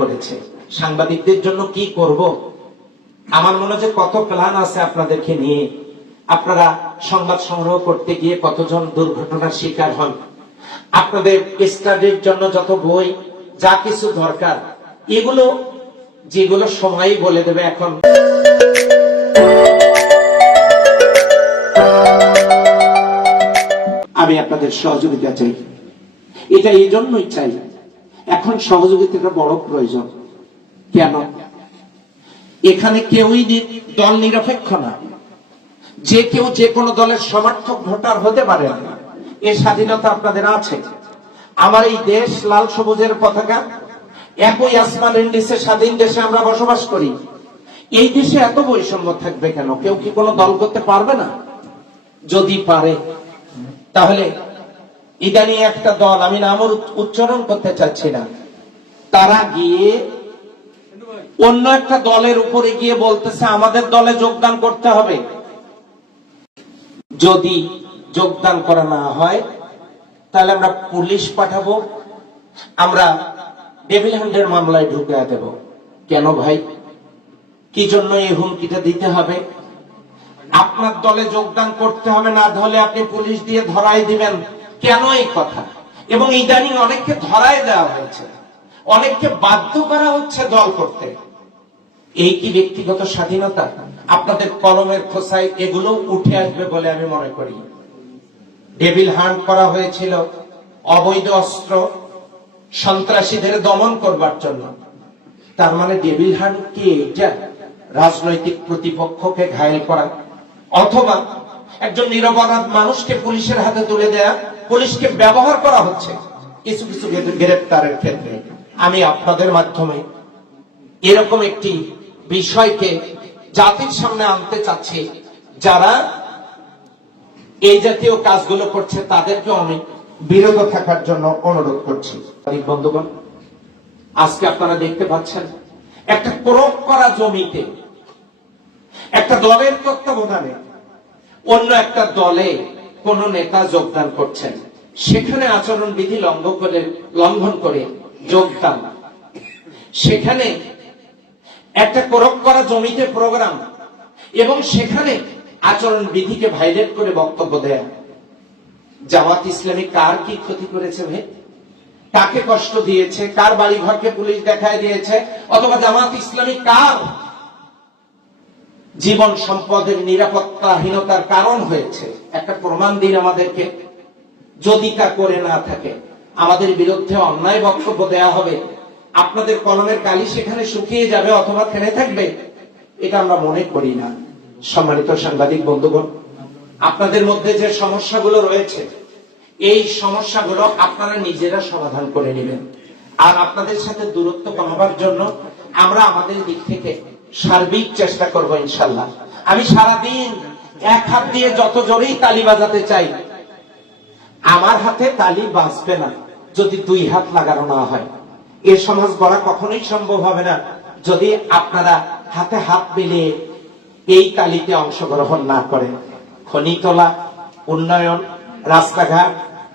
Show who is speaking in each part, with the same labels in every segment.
Speaker 1: করেছে। সাংবাদিকদের জন্য কি করব? আমার মনে হচ্ছে কত প্ল্যান আছে আপনাদেরকে নিয়ে। আপনারা সংবাদ সংগ্রহ করতে গিয়ে কতজন দুর্ঘটনার শিকার হন। আপনাদের স্টাডির জন্য যত বই, যা কিছু দরকার, এগুলো, যেগুলো সময়ই বলে দেবে এখন। আমি আপনাদের সহযোগিতা চাই। এটা এই জন্যই চাই। এখন সহযোগিতাটা বড় প্রয়োজন। কেন? এখানে কেউই দল নিরপেক্ষ না। যে কেউ যে কোনো দলের সমর্থক ভোটার হতে পারে না। এ স্বাধীনতা আপনাদের আছে। আমার এই দেশ লাল সবুজের পতাকা, একই আসমানের নিচে স্বাধীন দেশে আমরা বসবাস করি। এই দেশে এত বৈষম্য থাকবে কেন? কেউ কি কোনো দল করতে পারবে না? যদি পারে, তাহলে ইদানি একটা দল, আমি নাম উচ্চারণ করতে চাচ্ছি না। তারা গিয়ে অন্য একটা দলের উপরে গিয়ে বলতেছে, আমাদের দলে যোগদান করতে হবে। যদি যোগদান করা না হয়, তাহলে আমরা পুলিশ পাঠাবো, আমরা ডেভিল হান্ডের মামলায় ঢুকে দেব। কেন ভাই? কি জন্য এই হুমকিটা দিতে হবে? আপনার দলে যোগদান করতে হবে, না হলে আপনি পুলিশ দিয়ে ধরাই দিবেন। কেন এই কথা? এবং ইদানিং অনেককে ধরায় দেওয়া হয়েছে। অনেককে বাধ্য করা হচ্ছে দল করতে। এই কি ব্যক্তিগত স্বাধীনতা? আপনাদের কলমের খোসায় এগুলো উঠে আসবে বলে আমি মনে করি। ডেভিল হান্ট করা হয়েছিল অবৈধ অস্ত্র সন্ত্রাসীদের দমন করবার জন্য। তার মানে ডেভিল হান্ট কি এটা রাজনৈতিক প্রতিপক্ষকে ঘায়েল করা? অথবা একজন নিরপরাধ মানুষকে পুলিশের হাতে তুলে দেয়া, পুলিশকে ব্যবহার করা হচ্ছে কিছু কিছু গ্রেপ্তারের ক্ষেত্রে। আমি আপনাদের মাধ্যমে এরকম একটি বিষয়কে জাতির সামনে আনতে চাচ্ছি। যারা এই জাতীয় কাজগুলো করছে, তাদেরকেও আমি বিরত থাকার জন্য অনুরোধ করছি। বন্ধুগণ, আজকে আপনারা দেখতে পাচ্ছেন একটা প্রয়োগ করা জমিতে, একটা দলের তত্ত্বাবধানে অন্য একটা দলে কোন নেতা যোগদান করছেন। সেখানে আচরণ বিধি লঙ্ঘন করে লঙ্ঘন করে যোগদান। সেখানে একটা প্রয়োগ করা জমিতে প্রোগ্রাম এবং সেখানে আচরণ বিধিকে ভাইলেট করে বক্তব্য দেয়া। জামাত ইসলামী কার কি ক্ষতি করেছে ভাই? কাকে কষ্ট দিয়েছে? কার বাড়ি ঘরকে পুলিশ দেখায় দিয়েছে? অথবা জামাত ইসলামী কার জীবন সম্পদের নিরাপত্তাহীনতার কারণ হয়েছে। একটা প্রমাণ দিন আমাদেরকে। যদি তা করে না থাকে, আমাদের বিরুদ্ধে অন্যায় বক্তব্য দেয়া হবে। আপনাদের কলমের কালি সেখানে শুকিয়ে যাবে অথবা থেমে থাকবে, এটা আমরা মনে করি না। সম্মানিত সাংবাদিক বন্ধুগণ, আপনাদের মধ্যে যে সমস্যাগুলো রয়েছে, এই সমস্যাগুলো আপনারা নিজেরা সমাধান করে নেবেন। আর আপনাদের সাথে দূরত্ব কমাবার জন্য আমরা আমাদের দিক থেকে সার্বিক চেষ্টা করব ইনশাল্লাহ। আমি সারাদিন এক হাত দিয়ে যত জোরেই তালি বাজাতে চাই, আমার হাতে তালি বাজবে না যদি দুই হাত লাগানো না হয়। এ সমাজ গড়া কখনোই সম্ভব হবে না যদি আপনারা হাতে হাত মিলিয়ে এই তালিতে অংশগ্রহণ না করেন। খনি তোলা উন্নয়ন, রাস্তাঘাট,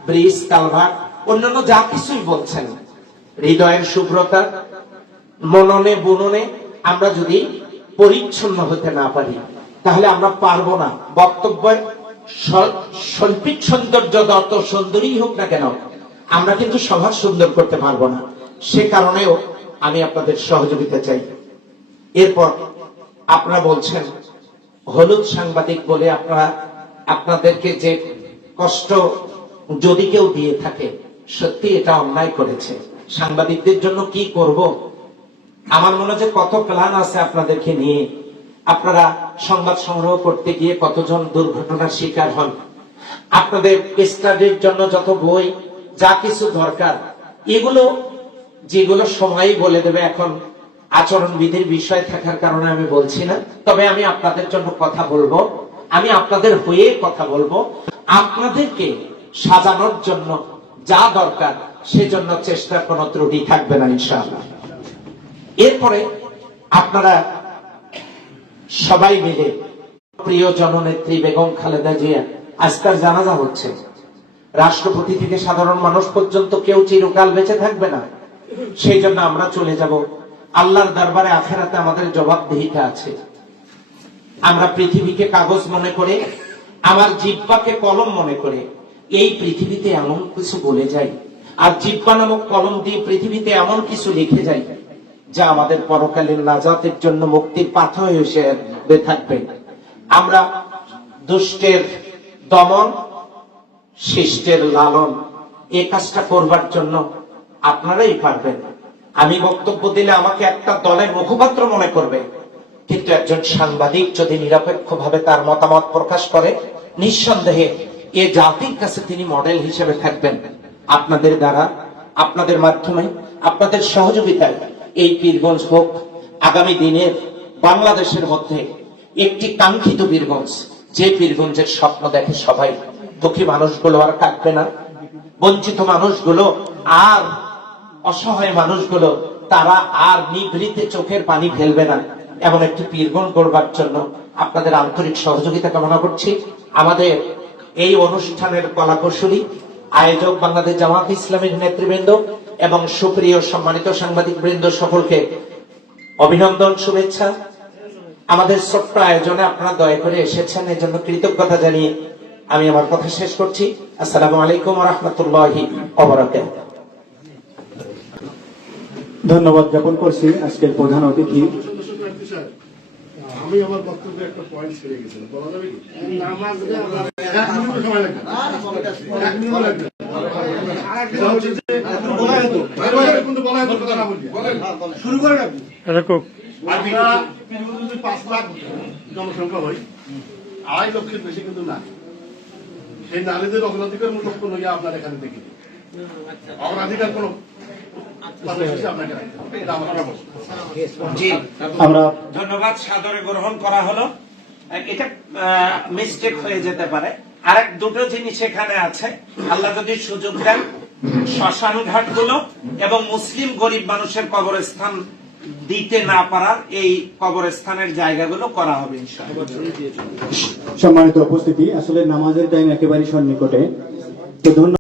Speaker 1: ব্রিজ, কালভার্ট, অন্যান্য যা কিছুই বলছেন, হৃদয়ের শুভ্রতা, মননে বুননে আমরা যদি পরিচ্ছন্ন হতে না পারি, তাহলে আমরা পারব না। বক্তব্যের শৈল্পিক সৌন্দর্য যত সুন্দরী হোক না কেন, আমরা কিন্তু সমাজ সুন্দর করতে পারব না। সে কারণেও আমি আপনাদের সহযোগিতা চাই। এরপর আপনারা বলছেন, হলুদ সাংবাদিক বলে আপনারা, আপনাদেরকে যে কষ্ট যদি কেউ দিয়ে থাকে, সত্যি এটা অন্যায় করেছে। সাংবাদিকদের জন্য কি করব? আমার মনে হচ্ছে কত প্ল্যান আছে আপনাদেরকে নিয়ে। আপনারা সংবাদ সংগ্রহ করতে গিয়ে কতজন দুর্ঘটনার শিকার হন। আপনাদের স্টাডির জন্য যত বই, যা কিছু দরকার, এগুলো যেগুলো সময়ই বলে দেবে, এখন আচরণ বিধির বিষয় থাকার কারণে আমি বলছি না। তবে আমি আপনাদের জন্য কথা বলব। আমি আপনাদের হয়ে কথা বলব। আপনাদেরকে সাজানোর জন্য যা দরকার, সেজন্য চেষ্টার কোনো ত্রুটি থাকবে না, ইনশাআল্লাহ। এরপরে আপনারা সবাই মিলে প্রিয় জননেত্রী বেগম খালেদা জিয়া আজ তার জানাজা হচ্ছে। রাষ্ট্রপতি থেকে সাধারণ মানুষ পর্যন্ত কেউ চিরকাল বেঁচে থাকবে না। সেই জন্য আমরা চলে যাব। আল্লাহর দরবারে আখেরাতে আমাদের জবাবদিহিতা আছে। আমরা পৃথিবীকে কাগজ মনে করে, আমার জিব্বাকে কলম মনে করে, এই পৃথিবীতে এমন কিছু বলে যাই। আর জিব্বা নামক কলম দিয়ে পৃথিবীতে এমন কিছু লিখে যাই যা আমাদের পরকালীন নাজাতের জন্য মুক্তির পাথর হিসেবে থাকবে। আমরা দুষ্টের দমন, শিষ্টের লালন, এ কাজটা করবার জন্য আপনারাই পারবেন। আমি বক্তব্য দিলে আমাকে একটা দলের মুখপাত্র মনে করবে। কিন্তু একজন সাংবাদিক যদি নিরপেক্ষভাবে তার মতামত প্রকাশ করে, নিঃসন্দেহে এ জাতির কাছে তিনি মডেল হিসেবে থাকবেন। আপনাদের দ্বারা, আপনাদের মাধ্যমে, আপনাদের সহযোগিতায়। এই পীরগঞ্জ হোক, আগামী দিনের বাংলাদেশের মধ্যে একটি কাঙ্ক্ষিত বীরগঞ্জ যে বীরগঞ্জের স্বপ্ন দেখে সবাই দুঃখী মানুষগুলো আর কাটবে না। বঞ্চিত মানুষগুলো আর অসহায় মানুষগুলো, তারা আর নিভৃতে চোখের পানি ফেলবে না। এমন একটি পীরগণ করবার জন্য আপনাদের আন্তরিক সহযোগিতা কামনা করছি। আমাদের এই অনুষ্ঠানের কলাকৌশলী আয়োজক বাংলাদেশ জামাত ইসলামের নেতৃবৃন্দ এবং সুপ্রিয় সম্মানিত সাংবাদিক বৃন্দ সকলকে অভিনন্দন শুভেচ্ছা। আমাদের ছোট্ট আয়োজনে আপনারা দয়া করে এসেছেন এই জন্য কৃতজ্ঞতা জানিয়ে আমি আমার কথা শেষ করছি। আসসালামু আলাইকুম রহমতুল্লাহি
Speaker 2: ধন্যবাদ জ্ঞাপন করছি আজকের প্রধান অতিথি।
Speaker 3: আমি আমার বক্তব্যে একটা পয়েন্ট ছেড়ে গেছিলাম। বলা যাবে কি? শুরু করেন আপনি আমরা পৃথিবীতে পাঁচ লাখ জনসংখ্যা হয়। আড়াই লক্ষের বেশি কিন্তু না সেই নারীদের অগ্রাধিকার মূলক কোনো ইয়ে আপনার এখানে দেখি। অগ্রাধিকার কোনো কর্মসূচি আপনাকে রাখতে হবে। এটা আমার প্রশ্ন
Speaker 1: জি।
Speaker 2: আমরা
Speaker 1: ধন্যবাদ সাদরে গ্রহণ করা হলো। এটা মিস্টেক হয়ে যেতে পারে। আরেক দুটো জিনিস এখানে আছে। আল্লাহ যদি সুযোগ দেন শ্মশান ঘাটগুলো এবং মুসলিম গরিব মানুষের কবরস্থান দিতে না পারার এই কবরস্থানের জায়গাগুলো করা হবে
Speaker 2: সম্মানিত উপস্থিতি, আসলে নামাজের টাইম একেবারে সন্নিকটে। তো ধন্যবাদ